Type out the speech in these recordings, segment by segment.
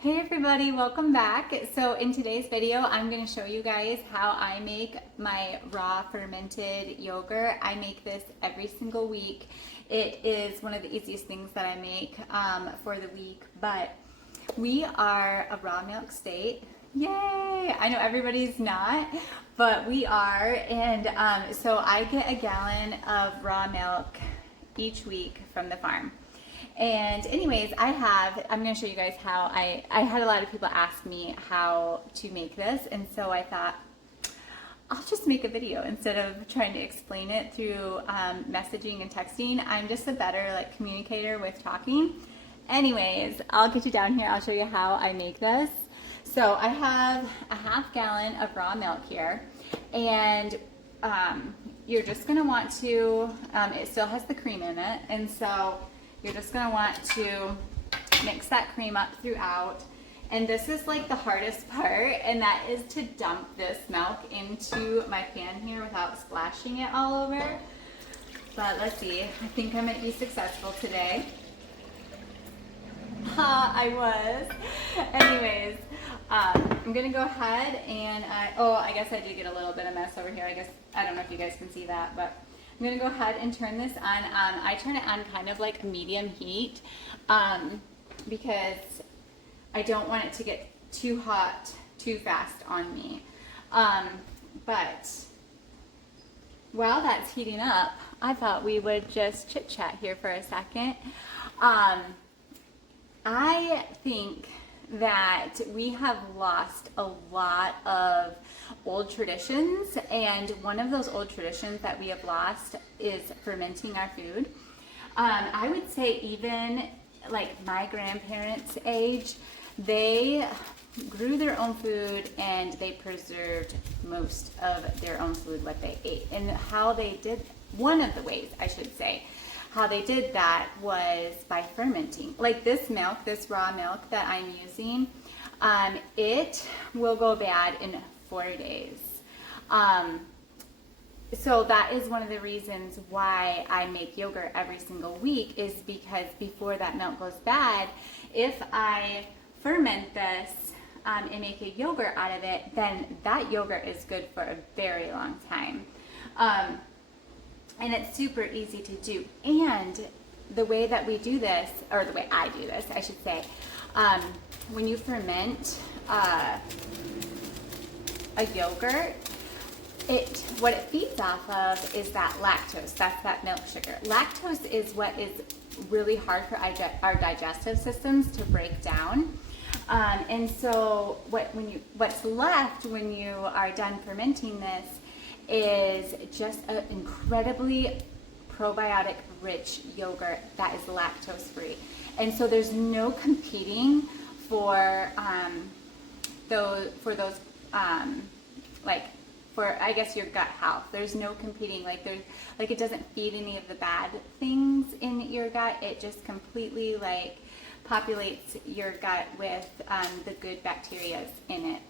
Hey everybody, welcome back. So in today's video, I'm going to show you guys how I make my raw fermented yogurt. I make this every single week. It is one of the easiest things that I make for the week, but we are a raw milk state. Yay! I know everybody's not, but we are. And so I get a gallon of raw milk each week from the farm. And anyways, I'm going to show you guys how I had a lot of people ask me how to make this. And so I thought, I'll just make a video instead of trying to explain it through messaging and texting. I'm just a better communicator with talking. Anyways, I'll get you down here. I'll show you how I make this. So I have a half gallon of raw milk here. And you're just going to want to, it still has the cream in it. And so you're just going to want to mix that cream up throughout. And this is like the hardest part, and that is to dump this milk into my pan here without splashing it all over. But let's see, I think I might be successful today. I was. Anyways, I'm going to go ahead and, I guess I did get a little bit of mess over here. I don't know if you guys can see that, but I'm going to go ahead and turn this on. I turn it on kind of like medium heat because I don't want it to get too hot too fast on me. But while that's heating up, I thought we would just chit chat here for a second. I think that we have lost a lot of old traditions, and one of those old traditions that we have lost is fermenting our food. I would say even like my grandparents' age, they grew their own food and they preserved most of their own food, what they ate. And how they did, one of the ways I should say, how they did that was by fermenting. Like this milk, this raw milk that I'm using, it will go bad in 4 days. So that is one of the reasons why I make yogurt every single week, is because before that milk goes bad, if I ferment this and make a yogurt out of it, then that yogurt is good for a very long time. And it's super easy to do. And the way that we do this, or the way I do this, I should say, when you ferment a yogurt, what it feeds off of is that lactose. That's that milk sugar. Lactose is what is really hard for our digestive systems to break down. And so what's left when you are done fermenting this is just an incredibly probiotic rich yogurt that is lactose free. And so there's no competing for I guess your gut health. There's no competing, it doesn't feed any of the bad things in your gut. It just completely populates your gut with the good bacteria in it.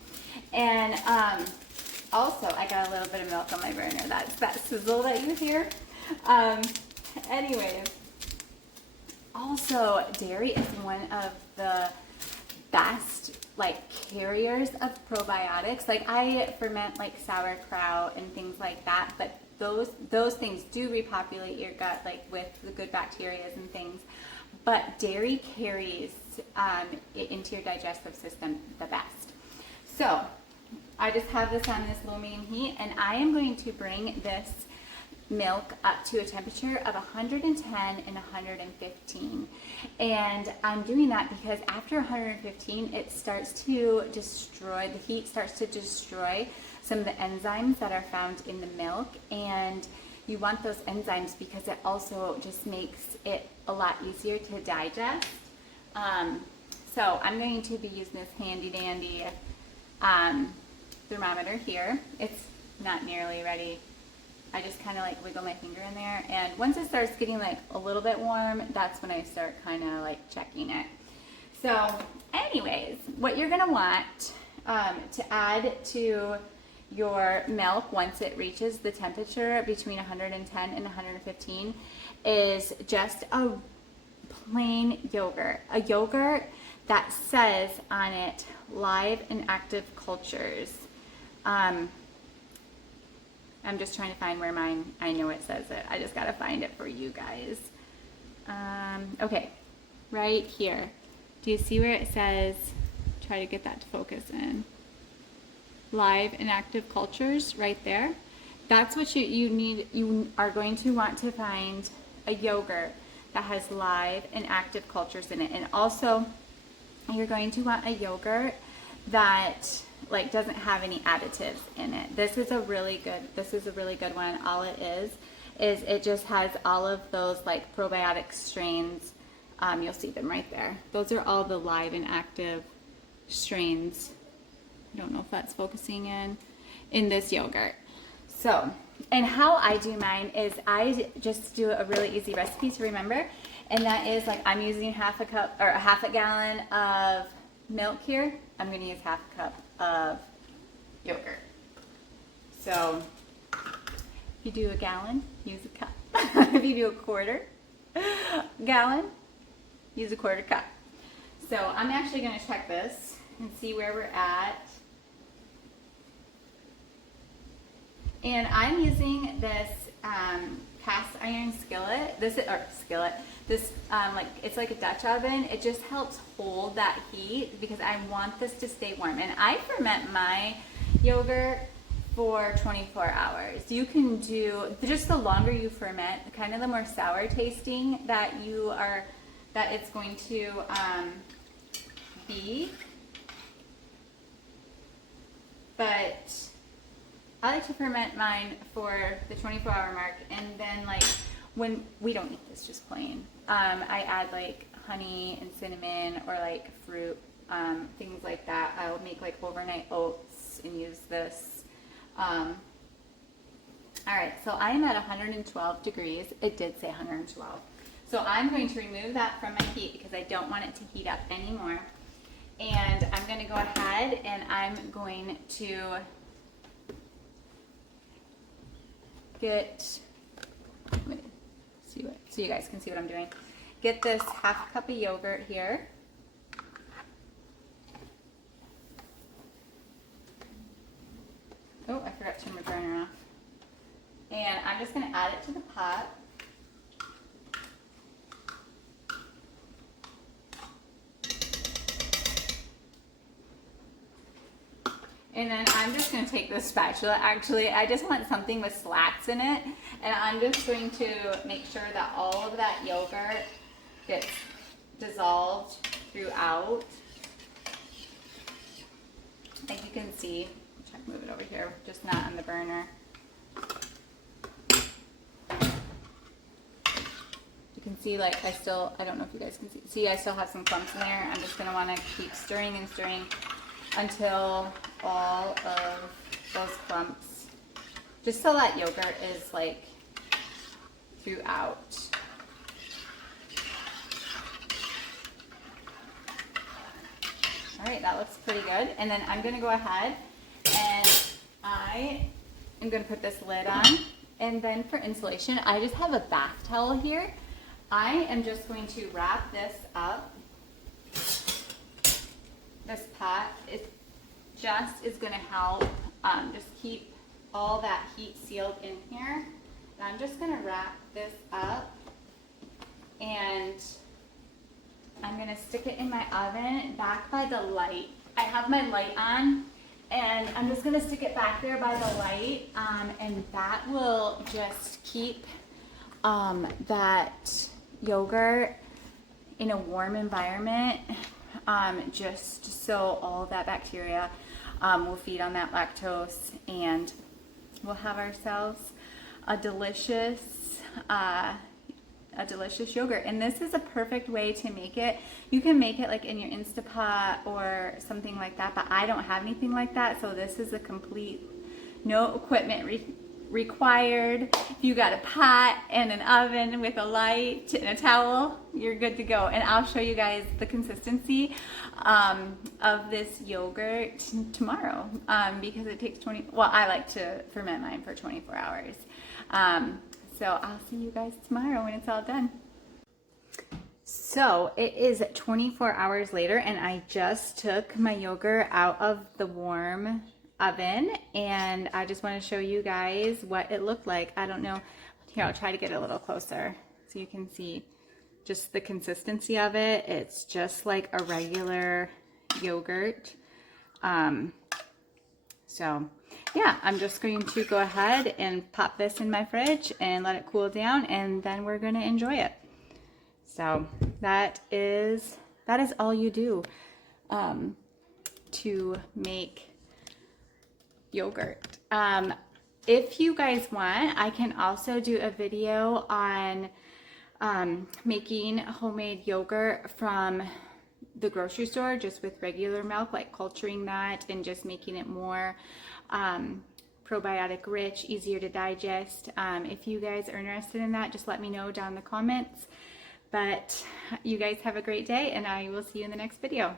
And also, I got a little bit of milk on my burner. That's that sizzle that you hear. Anyways, also dairy is one of the best carriers of probiotics. I ferment sauerkraut and things like that, but those things do repopulate your gut with the good bacteria and things. But dairy carries it into your digestive system the best. So I just have this on this low medium heat, and I am going to bring this milk up to a temperature of 110 and 115. And I'm doing that because after 115, it starts to destroy, the heat starts to destroy some of the enzymes that are found in the milk. And you want those enzymes because it also just makes it a lot easier to digest. So I'm going to be using this handy dandy thermometer here. It's not nearly ready. I just kind of wiggle my finger in there, and once it starts getting a little bit warm, that's when I start kind of checking it. So anyways, what you're gonna want to add to your milk once it reaches the temperature between 110 and 115 is just a plain yogurt, a yogurt that says on it live and active cultures. I'm just trying to find where I know it says it. I just got to find it for you guys. Okay, right here. Do you see where it says, try to get that to focus in, live and active cultures right there? That's what you need. You are going to want to find a yogurt that has live and active cultures in it. And also you're going to want a yogurt that like doesn't have any additives in it. This is a really good one. All it is it just has all of those like probiotic strains. You'll see them right there. Those are all the live and active strains. I don't know if that's focusing in this yogurt. So, and how I do mine is I just do a really easy recipe to remember, and that is like I'm using half a cup or a half a gallon of milk here. I'm going to use half a cup of yogurt. So if you do a gallon, use a cup. If you do a quarter gallon, use a quarter cup. So I'm actually going to check this and see where we're at. And I'm using this cast iron skillet. This like it's like a Dutch oven. It just helps hold that heat because I want this to stay warm. And I ferment my yogurt for 24 hours. You can do just the longer you ferment, kind of the more sour tasting that it's going to be. But I like to ferment mine for the 24-hour mark, and then like when we don't eat this just plain, I add like honey and cinnamon or like fruit, things like that. I'll make like overnight oats and use this. All right, so I am at 112 degrees. It did say 112. So I'm going to remove that from my heat because I don't want it to heat up anymore. And I'm going to go ahead and I'm going to get, so you guys can see what I'm doing. Get this half cup of yogurt here. Oh, I forgot to turn my burner off. And I'm just going to add it to the pot. And then I'm just going to take this spatula. Actually, I just want something with slats in it. And I'm just going to make sure that all of that yogurt gets dissolved throughout. Like you can see, I'll try to move it over here, just not on the burner. You can see like I don't know if you guys can see I still have some clumps in there. I'm just going to want to keep stirring and stirring until all of those clumps, just so that yogurt is like throughout. All right, that looks pretty good. And then I'm going to go ahead and I am going to put this lid on. And then for insulation, I just have a bath towel here. I am just going to wrap this up. This pot is going to help just keep all that heat sealed in here. And I'm just going to wrap this up and I'm going to stick it in my oven back by the light. I have my light on and I'm just going to stick it back there by the light, and that will just keep that yogurt in a warm environment, just so all that bacteria will feed on that lactose, and we'll have ourselves a delicious yogurt. And this is a perfect way to make it. You can make it like in your Instapot or something like that, but I don't have anything like that, so this is a complete no equipment required. If you got a pot and an oven with a light and a towel, you're good to go. And I'll show you guys the consistency of this yogurt tomorrow, because it takes I like to ferment mine for 24 hours. So I'll see you guys tomorrow when it's all done. So it is 24 hours later and I just took my yogurt out of the warm oven and I just want to show you guys what it looked like. I don't know. Here, I'll try to get a little closer so you can see just the consistency of it. It's just like a regular yogurt. So yeah, I'm just going to go ahead and pop this in my fridge and let it cool down, and then we're going to enjoy it. So that is all you do to make yogurt. If you guys want, I can also do a video on making homemade yogurt from the grocery store, just with regular milk, like culturing that and just making it more probiotic rich, easier to digest. If you guys are interested in that, just let me know down in the comments. But you guys have a great day, and I will see you in the next video.